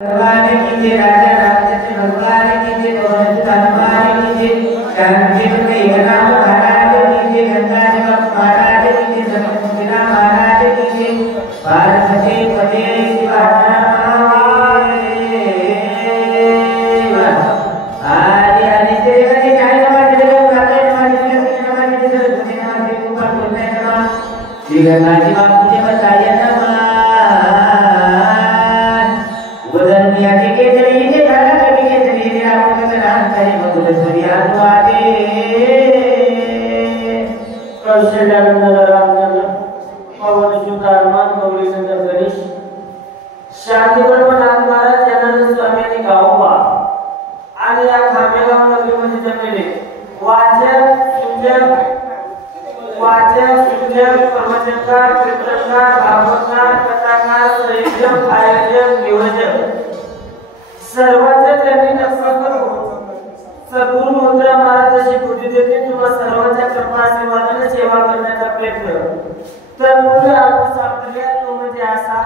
भगवान की जय। राजा रामचंद्र भगवान की जय। पवन हनुमान की जय। रामदेव नाम महाराज की जय। गंगा जगत महाराज की जय। समुद्रा महाराज की जय। पार्वती पते शिवा आदि आदि तेरे का जय नमः जय प्रातः नमः जय नमः जय सरस्वती नमः जय ऊपर बोलते नमः श्री गंगा जी बापू जी बताया नमः उदनिया के जरिए धारा के जरिए आप नाम करे मधुर सूर्या द्वारे कौशल्यानंद रामचंद्र पवन सुतारमान गौरी नंदन गणेश शांती ब्रह्मनाथ महाराज यांना स्वामींनी गाववा आणि या खामेगाव नगरीमध्ये जन्मले वाचक सुंदर परमचंद्र कीर्तनकार भागवतकार कथाकार संयोजक आयोजक नियोजक सर्वांचे त्यांनी नमस्कार सद्गुरु मुद्रा महाराजांची बुद्धी देते तुम्हा सर्वांच्या कृपा आशीर्वादाने सेवा करण्याचा प्रयत्न तर मुळे आपण आपल्या तो म्हणजे असा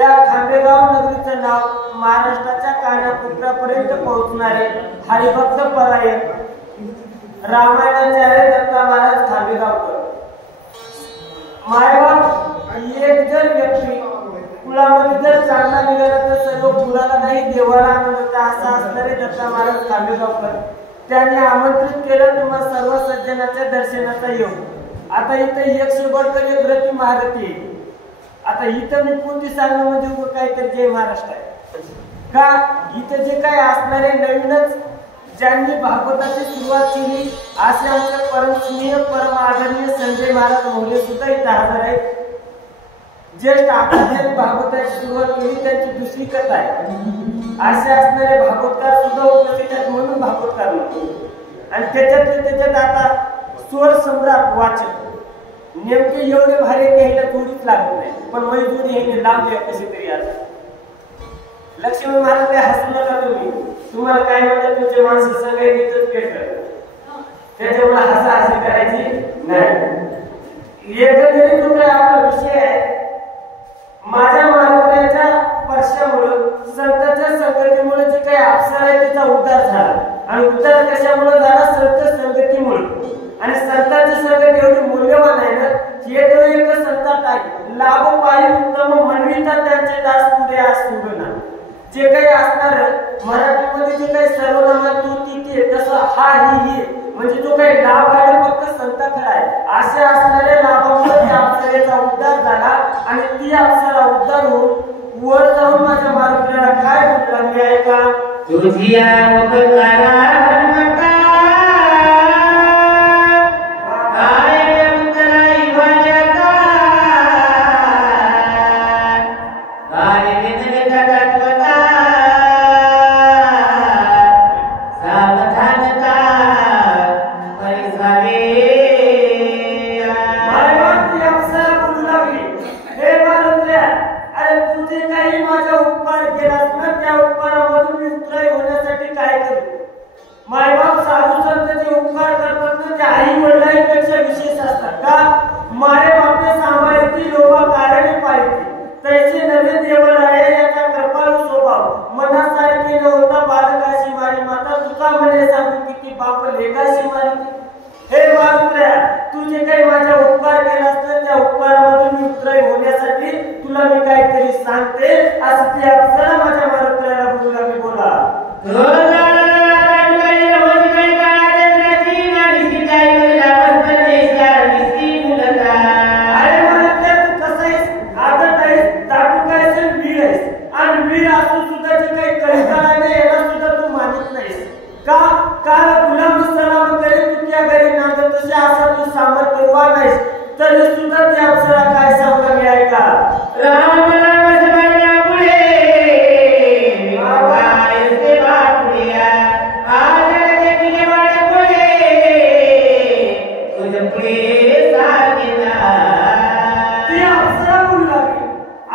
या खांबेगाव नगरीचं नाव महाराष्ट्राच्या कानाकोपऱ्यापर्यंत पोहोचणारे हरिभक्त परायण रामायणाचार्य दत्ता महाराज खांबेगावकर मायबाप एक जर व्यक्ती कुळामध्ये जर चांगला निघाला तर सर्व कुळाला नाही देवाला आनंद असा असणारे दत्ता महाराज खांबेगावकर त्यांनी आमंत्रित केलं तुम्हा सर्व सज्जनाच्या दर्शनाचा योग आता इथे 100 एक व्रती महारथी आता इथं मी कोणती सांगणं म्हणजे काहीतरी जय महाराष्ट्र आहे का इथे जे काही असणारे नवीनच ज्यांनी भागवताची सुरुवात केली असे आमचे परमस्नेह परम आदरणीय संजय महाराज मोहले सुद्धा इथे हजर आहेत ज्येष्ठ आपल्याने भागवताची सुरुवात केली त्यांची दुसरी कथा आहे असे असणारे भागवतकार सुद्धा उपस्थित आहेत म्हणून भागवतकार आणि त्याच्यात आता स्वर सम्राट वाचक नेमके एवढे भारी घ्यायला जोडीच लागत नाही पण वही जोडी हे लावते कशी तरी आज लक्ष्मण महाराज हसू नका तुम्हाला काय म्हणतात तुमचे माणसं सगळे गीतच पेटतात त्याच्यामुळे हसाहसी करायची नाही एकंदरीत जो काय आपला विषय आहे माझ्या महाराजांच्या स्पर्शामुळे संतांच्या संगतीमुळे जे काही अप्सरा आहे त्याचा उद्धार झाला आणि उद्धार कशामुळे झाला संत संगतीमुळे आणि संतांची संगत एवढी मूल्यवान आहे ना हे तो एक संतात आहे लाभ पायी उत्तम मनविता त्यांचे दास पुढे आज सुगना जे काही असणार मराठीमध्ये जे काही सर्वनाम तू तिथे तसं हा ही म्हणजे जो काही लाभ आहे फक्त संताकडे आहे असे असणारे लाभामुळे त्या अप्सरेचा उद्धार झाला आणि ती अप्सरा उद्धार होऊन वर जाऊन माझ्या मारुतीला काय म्हणतात मी ऐका तुझिया उपकारा हनुमता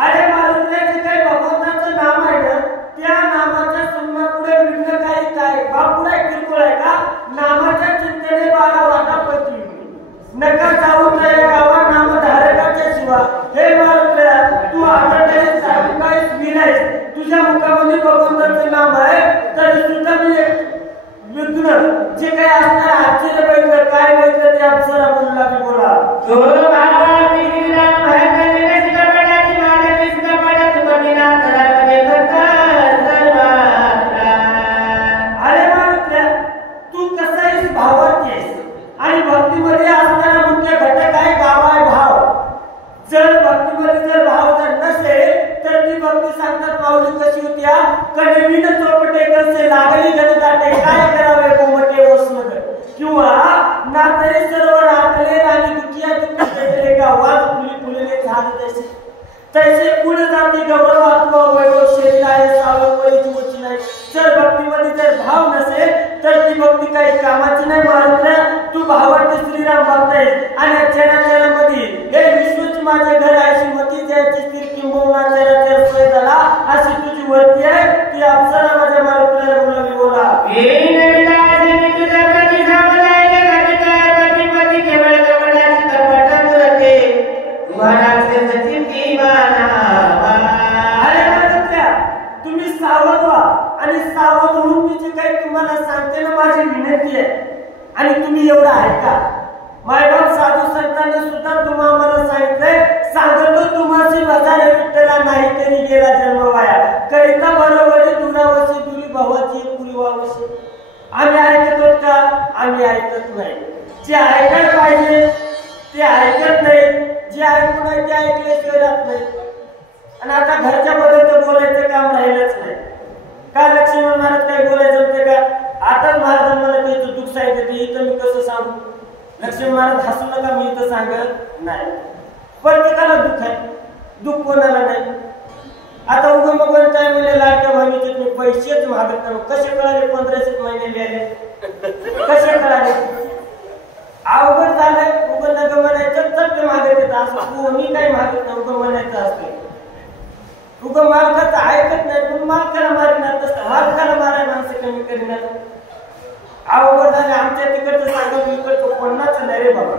अरे मारुतीचे काही भगवंताचं नाम आहे ना त्या नामाचं तुझ्या मुखामध्ये भगवंताचं नाम आहे तरी सुद्धा मी विघ्न जे काही असणार आश्चर्य बघितलं काय बघितलं ते अप्सरा म्हणू लागली बोला अरे माणूस तू कसा आहेस भावाची आहेस आणि भक्तीमध्ये असणारा मुख्य घटक आहे गावाय भाव जर भक्तीमध्ये जर भाव जर नसेल तर ती भक्ती सांगतात माऊली कशी होत्या कणवीन चोपटे कसे लागली गणताटे काय करावे कोमटे ओसमद किंवा नातरे सर्व नातले आणि दुखिया दुखले का वाद फुली फुलले झाले तैसे पुढे जाती गौरव आत्मा वैभव शरीर आहे सावली जीवची नाही जर भक्तीमध्ये जर भाव नसेल तर ती भक्ती काही कामाची नाही मात्र तू भावाचे श्रीराम भक्त आहेस आणि चराचरामध्ये हे विश्वच माझे घर अशी मती जायची स्थिर किंबहुना चराचर सोय झाला अशी तुझी वरती आहे ती अप्सरा माझ्या मारुतीला बोलावी बोला तुम्ही सावध व्हा आणि सावध होऊन मी जे काही तुम्हाला सांगते ना माझी विनंती आहे आणि तुम्ही एवढं ऐका मायबाप साधू संतांनी सुद्धा तुम्हाला मला सांगितलंय सांगतो तुम्हाची वजारे विठ्ठला नाही तरी गेला जन्म वाया करिता बरोबरी दुरावशी दुरी भावाची पुरी वावशी आम्ही ऐकतो का आम्ही ऐकत नाही जे ऐकायला पाहिजे ते ऐकत नाही जे ऐकून आहे ते ऐकले राहत नाही आणि आता घरच्या बद्दल बोलायचं काम राहिलंच नाही काय लक्ष्मण महाराज काय बोलायचं होते का आताच महाराज मला त्याचं दुःख सांगितलं ते इथं मी कसं सांगू लक्ष्मण महाराज हसू नका मी इथं सांगत नाही प्रत्येकाला दुःख आहे दुःख कोणाला नाही आता उगम बघून काय म्हणजे लाडक्या बहिणीचे तुम्ही पैसेच मागत नाही कसे कळाले 1500 महिने लिहिले कसे कळाले अवघड झालंय उगम नका म्हणायचं तर ते मागत येतं असं कोणी काही मागत नाही उगम म्हणायचं असते उगम मालकाचं ऐकत नाही पण मालकाला मारणार तसं मालकाला माराय माणसं कमी करीनार अवघड झाले आमच्या तिकडचं सांगा इकडचं कोणाच नाही रे बाबा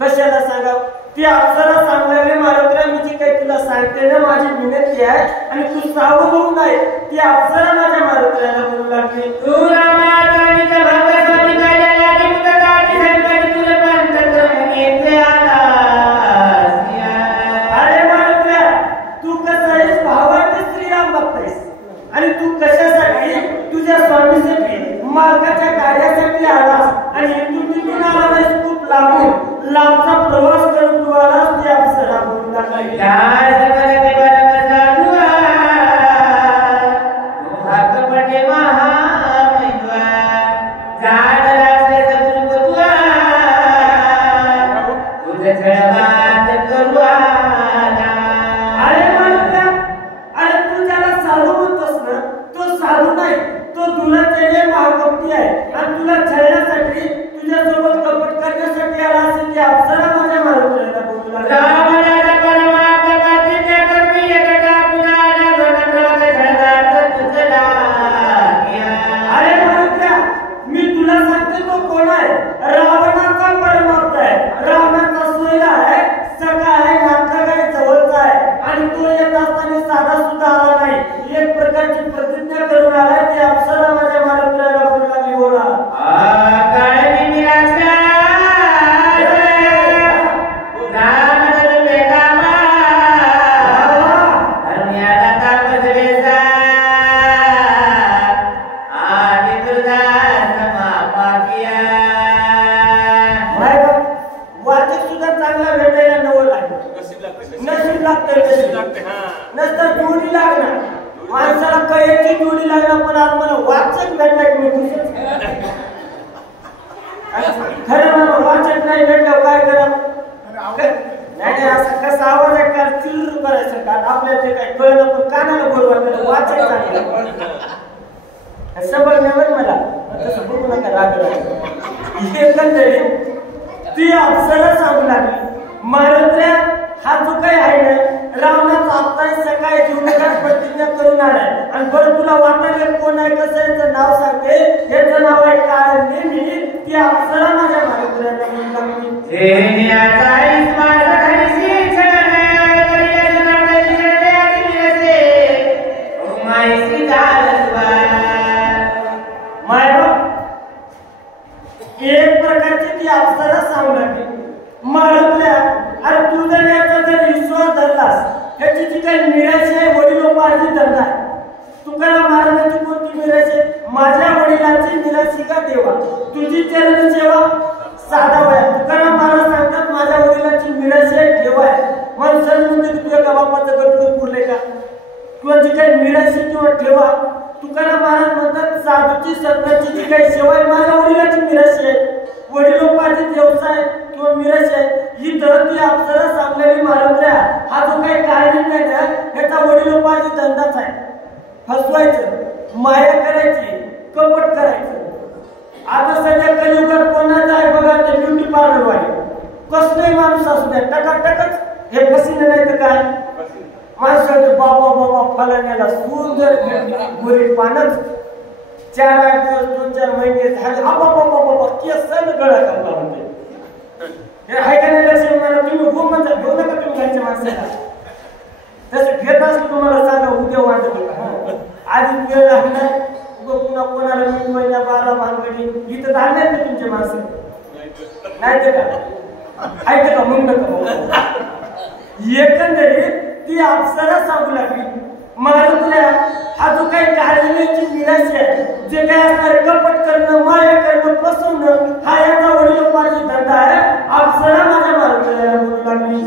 कशाला सांगा ती अप्सरा सांगणारे मारुतीला मी जी काही तुला सांगते ना माझी विनंती आहे आणि तू सावध होऊ नये ती अप्सरा माझ्या मारुतीला बोलू लागली अरे मारुतीला तू कसं आहेस भावाचे श्रीराम भक्त आहेस आणि तू कशासाठी तुझ्या स्वामीसाठी मार्गाच्या कार्यासाठी आलास आणि इथून तिथून आला नाहीस खूप लांबून लांबचा प्रवास करून तू आलास ती अप्सरा बोलू लागली ती अप्सरा सांगू लागली महाराष्ट्र हा जो काही आहे ना रावणाचा आत्ताही सकाळी जीवनात प्रतिज्ञा करून आलाय आणि बरं तुला वाटलं कोण आहे कसं याचं नाव सांगते याचं नाव आहे काय नेहमी ती अप्सरा माझ्या महाराष्ट्राला म्हणून लागली मायसी झालवा मायबाप एक प्रकारची ती अप्सरा सांगू लागली माळतल्या अरे तू जर याचा जर विश्वास धरलास ह्याची जी काही निराशा आहे वडिलोपार्जित धंदा आहे तुकाराम महाराजांची कोणती निराशा माझ्या वडिलांची निराशी का देवा तुझी चरण सेवा साधावा तुकाराम महाराज सांगतात माझ्या वडिलांची निराशा ठेवा आहे माणसाने म्हणते की तुझ्या बापाचं गटगट पुरले का किंवा जी काही निराशा किंवा ठेवा तुकाराम महाराज म्हणतात साधूची संतांची जी काही सेवा आहे माझ्या वडिलांची निराशा आहे वडिलोपार्जित व्यवसाय किंवा निराशा आहे ही तर ती अप्सरा सांगलेली महाराज हा जो काही काळजी नाही ना ह्याचा वडिलोपार्जित धंदाच आहे फसवायचं माया करायची कपट करायचं आता सध्या कलियुगात कोणाचं आहे बघा ते ब्युटी पार्लर वाले कसले माणूस असू द्या टकाटकच हे फसिने नाही तर काय माणसाचे बाबा बाबा फलाण्याला सुंदर गोरी पानच 4-8 दिवस 2-4 महिने झाले बाबा केस गळा करता म्हणते हे आहे का नाही लक्ष मला तुम्ही हो म्हणता घेऊ नका तुम्ही घरच्या माणसाला तसं घेत असलं तुम्हाला सांगा उद्या वाटत आधी वेळ लागणार पुन्हा कोणाला 1 महिना 12 भानगडी इथं धान्य नाही तुमच्या माणसं नाही ते का ऐकतं का मग नका एकंदरीत ती अप्सरा सांगू लागली महाराजल्या हा जो काही काढण्याची निराशा आहे जे काही असणारे कपट करणं माया करणं फसवणं हा याचा वडिलोपार्जित धंदा आहे अप्सरा माझ्या महाराजला बोलू लागली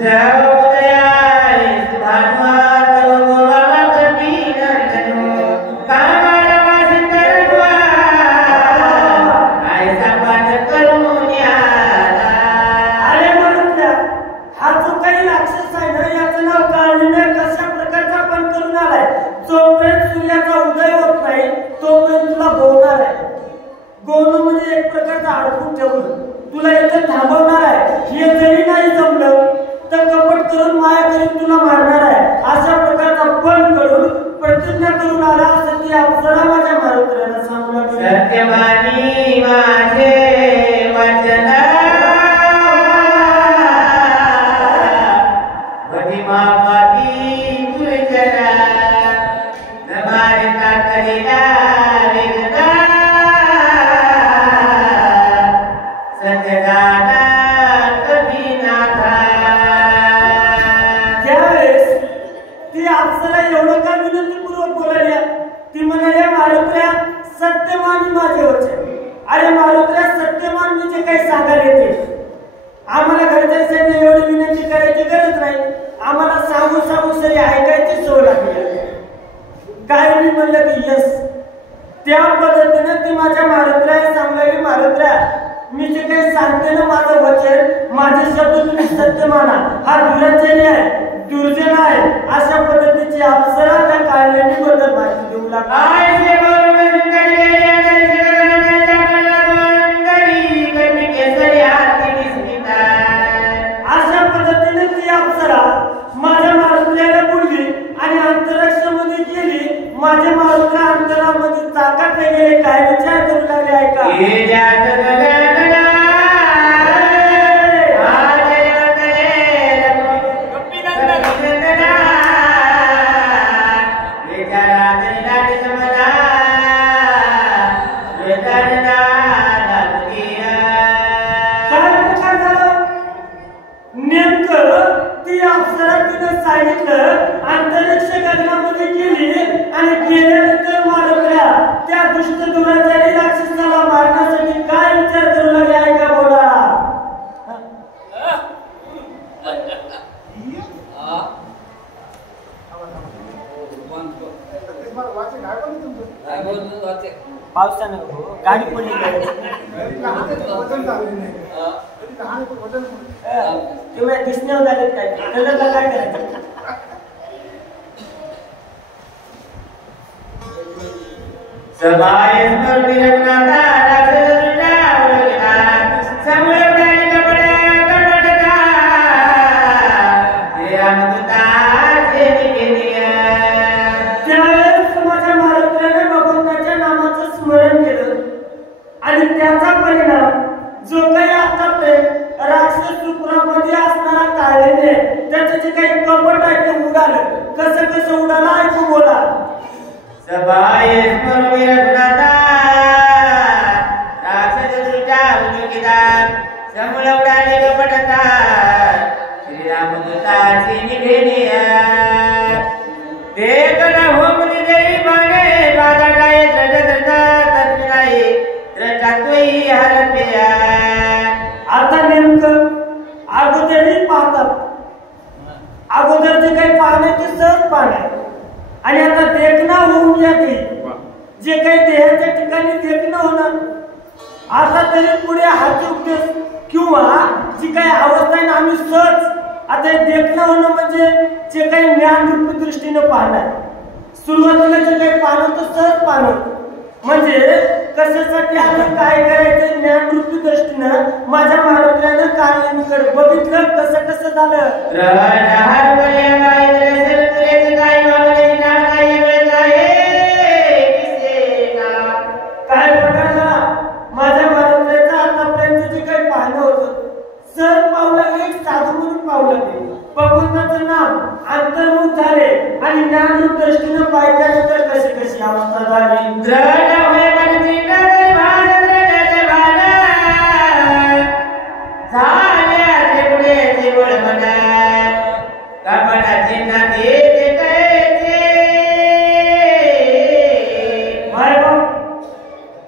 तुला इथं थांबवणार आहे हे जरी नाही जमलं तर कपट करून माया करीत तुला मारणार आहे अशा प्रकारचा पण करून प्रतिज्ञा करून आला असं ती अप्सरा माझ्या महाराजांना सांगू लागली सत्यवानी माझे वचन प्रतिमा पाटी तुझरा नमारे ताकरीला वेदना ती अप्सरा एवढं का विनंतीपूर्वक बोलायला ती म्हणाल्या मारुत्र्या सत्यमान माझे वचन अरे मारुत्र्या सत्यमान मी जे काही सांगायला येते आम्हाला घरच्यांसाठी एवढी विनंती करायची गरज नाही आम्हाला सांगून सरी ऐकायची सवय लागली काय मी म्हणलं की यस त्या पद्धतीने ती माझ्या मारुत्र्या सांगलेली मारुत्र्या मी जे काही सांगते ना माझं वचन माझे शब्द तुम्ही सत्य माना हा दुराचारी आहे दुर्जन आहे अशा पद्धतीची अप्सरा त्या काढलेली बद्दल माहिती देऊ लागली अशा पद्धतीने ती अप्सरा माझ्या मारुत्र्याला बोलली आणि अंतराक्षामध्ये गेली माझ्या मारुत्र्या अंतरामध्ये चाकात गेले काय विचार करू लागले ऐका अंतरिक्ष गगनामध्ये गेली आणि गेल्यानंतर मारल्या त्या दुष्ट दुराचारी राक्षसाला मारण्यासाठी काय विचार करू लागले ऐका बोला पावसानं गाडी पडली तुम्ही दिसण्यावर झाले काय काय करायचं सबाय स्मृतिरत्नाता राजदुर्गा वरदा समूळवडाली कपड्या कपडता ते अमृता जेनिकेनिया त्यावेळेस माझ्या महाराष्ट्राने भगवंताच्या नामाचं स्मरण केलं आणि त्याचा परिणाम जो काही आतापर्यंत राक्षस सुपुरामध्ये असणारा काळलेले त्याचं जे काही कपट आहे ते उडालं कसं उडालं ऐकू बोला सबाय स्मरण रघुनाथा राक्षसुचा उजुकिता समूळ उडाले कपटता श्रीरामदूताची निभेनिया देखना होमनी देई माने बाधाटाय द्रढ तत्विनाई द्रष्टात्वई हरप्या. आता नेमकं अगोदरही पाहतात. अगोदर जे काही पाहणे ते सहज पाहणे आणि आता देखणं होऊन जाते. जे काही देहाच्या ठिकाणी देखणं होणार आता तरी पुढे हाती उपदेश किंवा जी काही अवस्था आहे आम्ही सहज आता देखणं होणं म्हणजे जे काही ज्ञानरूपी दृष्टीने पाहणार. सुरुवातीला जे काही पाहणं तर सहज पाहणं म्हणजे कशासाठी आम्ही काय करायचं ज्ञानरूपी दृष्टीनं माझ्या महाराजानं काळाकडे बघितलं कसं कसं झालं. काय प्रकार झाला माझ्या महाराजाचं आतापर्यंत जे काही पाहणं होतं सहज पाहू लागले साधू म्हणून पाहू लागले. भगवंताचं नाम अंतर्मुख झाले आणि ज्ञानरूप दृष्टीनं पाहिल्यानंतर कशी कशी अवस्था झाली.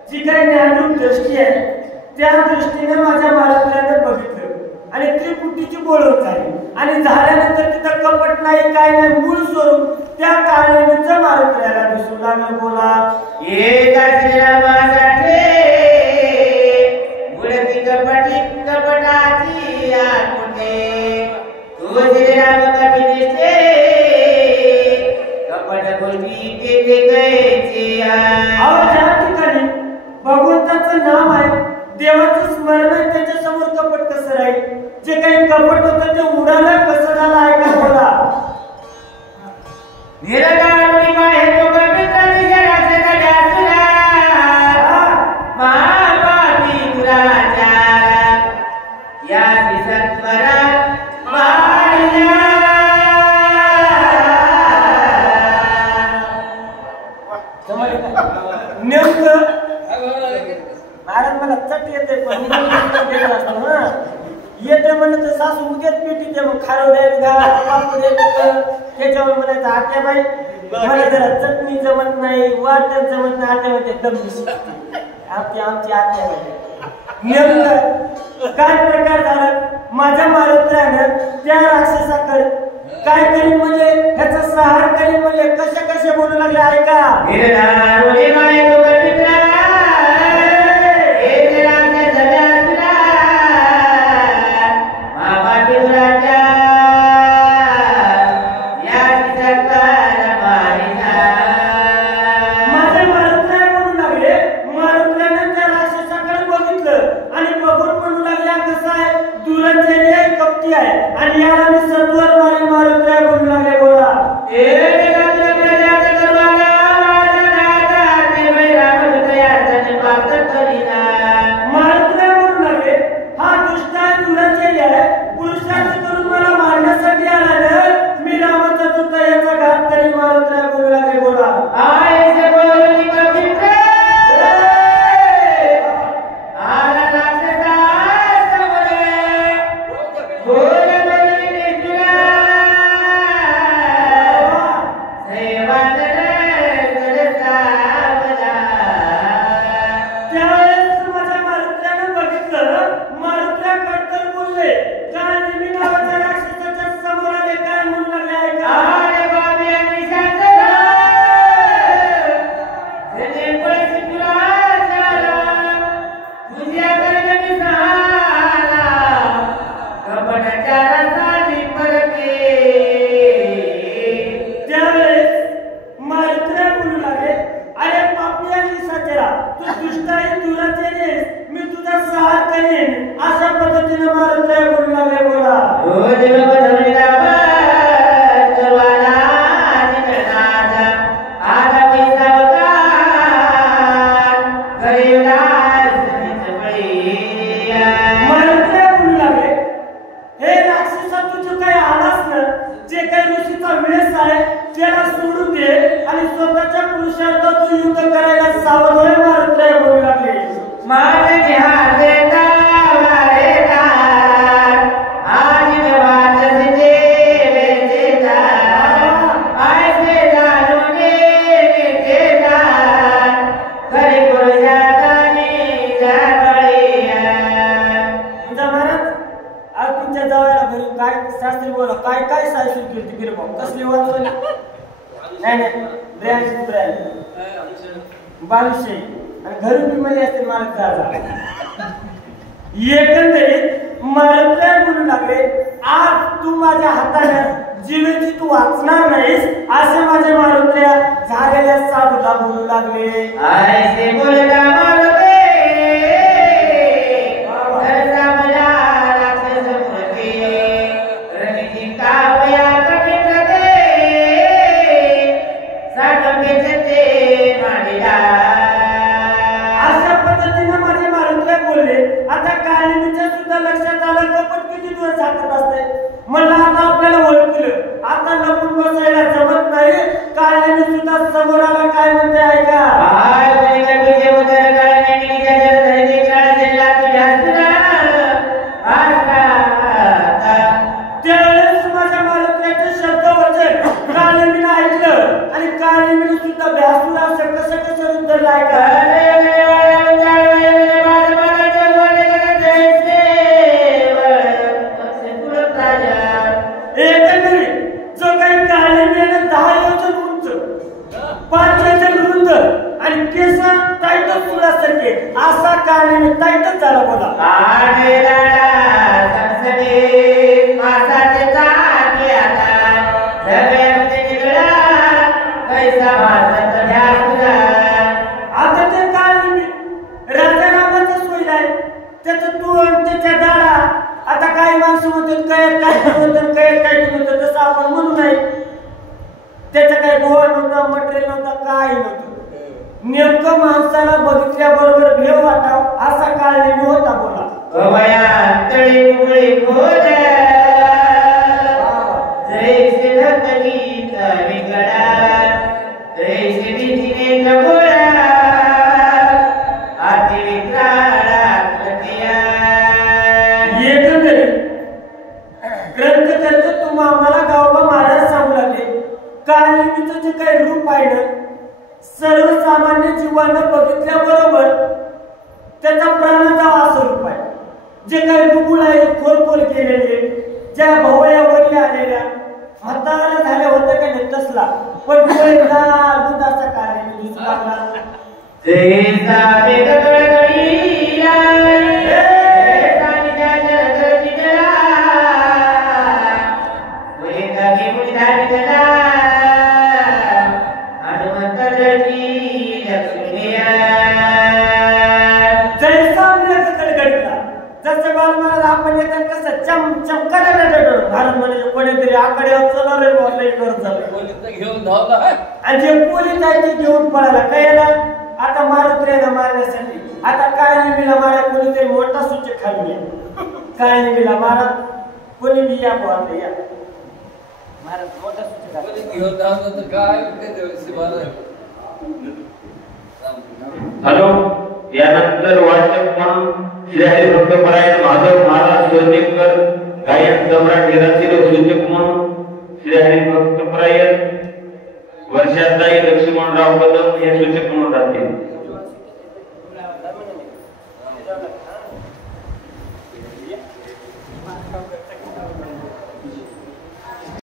जी काही ज्ञानरूप दृष्टी आहे त्या दृष्टीने माझ्या महाराजांना बघितलं आणि त्रिपुटीची बोलवत झाली आणि झाल्यानंतर तिथं कपट नाही काय नाही मूळ स्वरूप त्या काळाचं महाराजांना दिसू लागलं. बोला एका श्रीरामासाठी बुडती कपटी कपटाची आठवते तू श्रीराम कपी दिसते कपट बोलती ते कैची. त्या ठिकाणी भगवंताचं नाम आहे देवाचं स्मरण आहे त्याच्या समोर कपट कसं राहील. जे काही कपट होतं ते उडालं कसं झालं ऐका. बोला निरगावणी माहे तो कपित्राची जगाचे गड्यासुरा महापापी दुराचार या सत्वरा माया. नेमकं महाराज मला चट येते पण येते म्हणलं तर सासू उद्याच पेटी मग खारव द्यायला बापू द्यायचं त्याच्यावर म्हणायचं आत्याबाई मला जरा चटणी जमत नाही वाटत जमत नाही आत्या म्हणते दमदिशी आमची आत्याबाई. नेमकं काय प्रकार झाला माझ्या महाराजानं त्या राक्षसाकडे काय करीन म्हणजे ह्याचा सहार करीन म्हणजे कसे कसे बोलू लागले ऐका. आणि याला मी सत्वर मारी मारून काय बोलू लागले. बोला मारून काय बोलू लागले. हा दुष्ट आहे दुराचारी आहे पुरुषार्थ करून मला मारण्यासाठी आला मी रामाचा चुका याचा घात तरी मारून काय बोलू लागले. बोला जे काही ऋषीचा वेश आहे त्याला सोडून दे आणि स्वतःच्या पुरुषार्थ कसली वाजवली नाही नाही ब्रँड 2200 आणि घरी विमली असते मला जाजा एकंदरीत मला काय बोलू लागले आज तू माझ्या हाताने जीवेची तू वाचणार नाहीस असे माझे मारुत्र्या झालेल्या साधूला बोलू लागले ऐसे बोलता मारुते धरता मला राक्षस मूर्ती रणजी कावया कठीण रते साठवते छते मांडीला अशा पद्धतीने माझे मारुत्र्या बोलले आता काळीच्या सुद्धा लक्षात आलं कपट किती दिवस झाकत असते मला आता आपल्याला ओळखलं आता लपून बसायला जमत नाही काळीने सुद्धा समोर आला काय म्हणते ऐका हाय बळीचा बीजे उतर काळने निजा जर धरती काळ दिला तुझ्या सुना आता त्यावेळेस माझ्या मारुत्र्याचे शब्द होते काळीने ऐकलं आणि काळीने सुद्धा भ्यासून असं कसं उत्तर ऐका असा काळीने ताईतच झाला बोला आता ते काळीने राजा नामाचा सोयीला आहे त्याचं तू त्याच्या दाडा आता काही माणसं म्हणतात काय म्हणतात तसं आपण म्हणू नाही त्याचं काही गोवा नव्हता मटेरियल नव्हता काय नव्हतं नेमकं माणसाला बघितल्याबरोबर भेव वाटाव असा काळीने होता बोला ग्रंथ करते तुम्हा आम्हाला गावबा महाराज सांगू लागले काळीचं जे काही रूप आहे ना सर्वसामान्य जीवानं बघितल्याबरोबर त्याचा प्राणाचा असं रूप आहे जे काही बुबुळ आहे खोल केलेले ज्या भवया वरी आलेल्या हाताला झाल्या होत्या का नाही तसला पण दुधाचा काळी दिसू लागला जसं बाल महाराज आपण येतात कसं चमचम करायला भारत म्हणजे कोणीतरी आकडे चलवले बोलले करत झालं घेऊन धावला आणि जे पोलीस आहे ते घेऊन पळाला कळला आता मारुत्र्याला मारण्यासाठी आता काळनिमीला मारा कोणीतरी मोठा सूचक खाली काळनिमीला मारा कोणी बी या बोलते या महाराज मोठा सूचक घेऊन धावलं तर काय हॅलो यानंतर वाचक म्हणून श्री हरिभक्तपरायण माधव महाराज सोनेकर गायक सम्राट निरातील सूचक म्हणून श्री हरिभक्तपरायण वर्षाताई लक्ष्मणराव कदम हे सूचक म्हणून राहतील.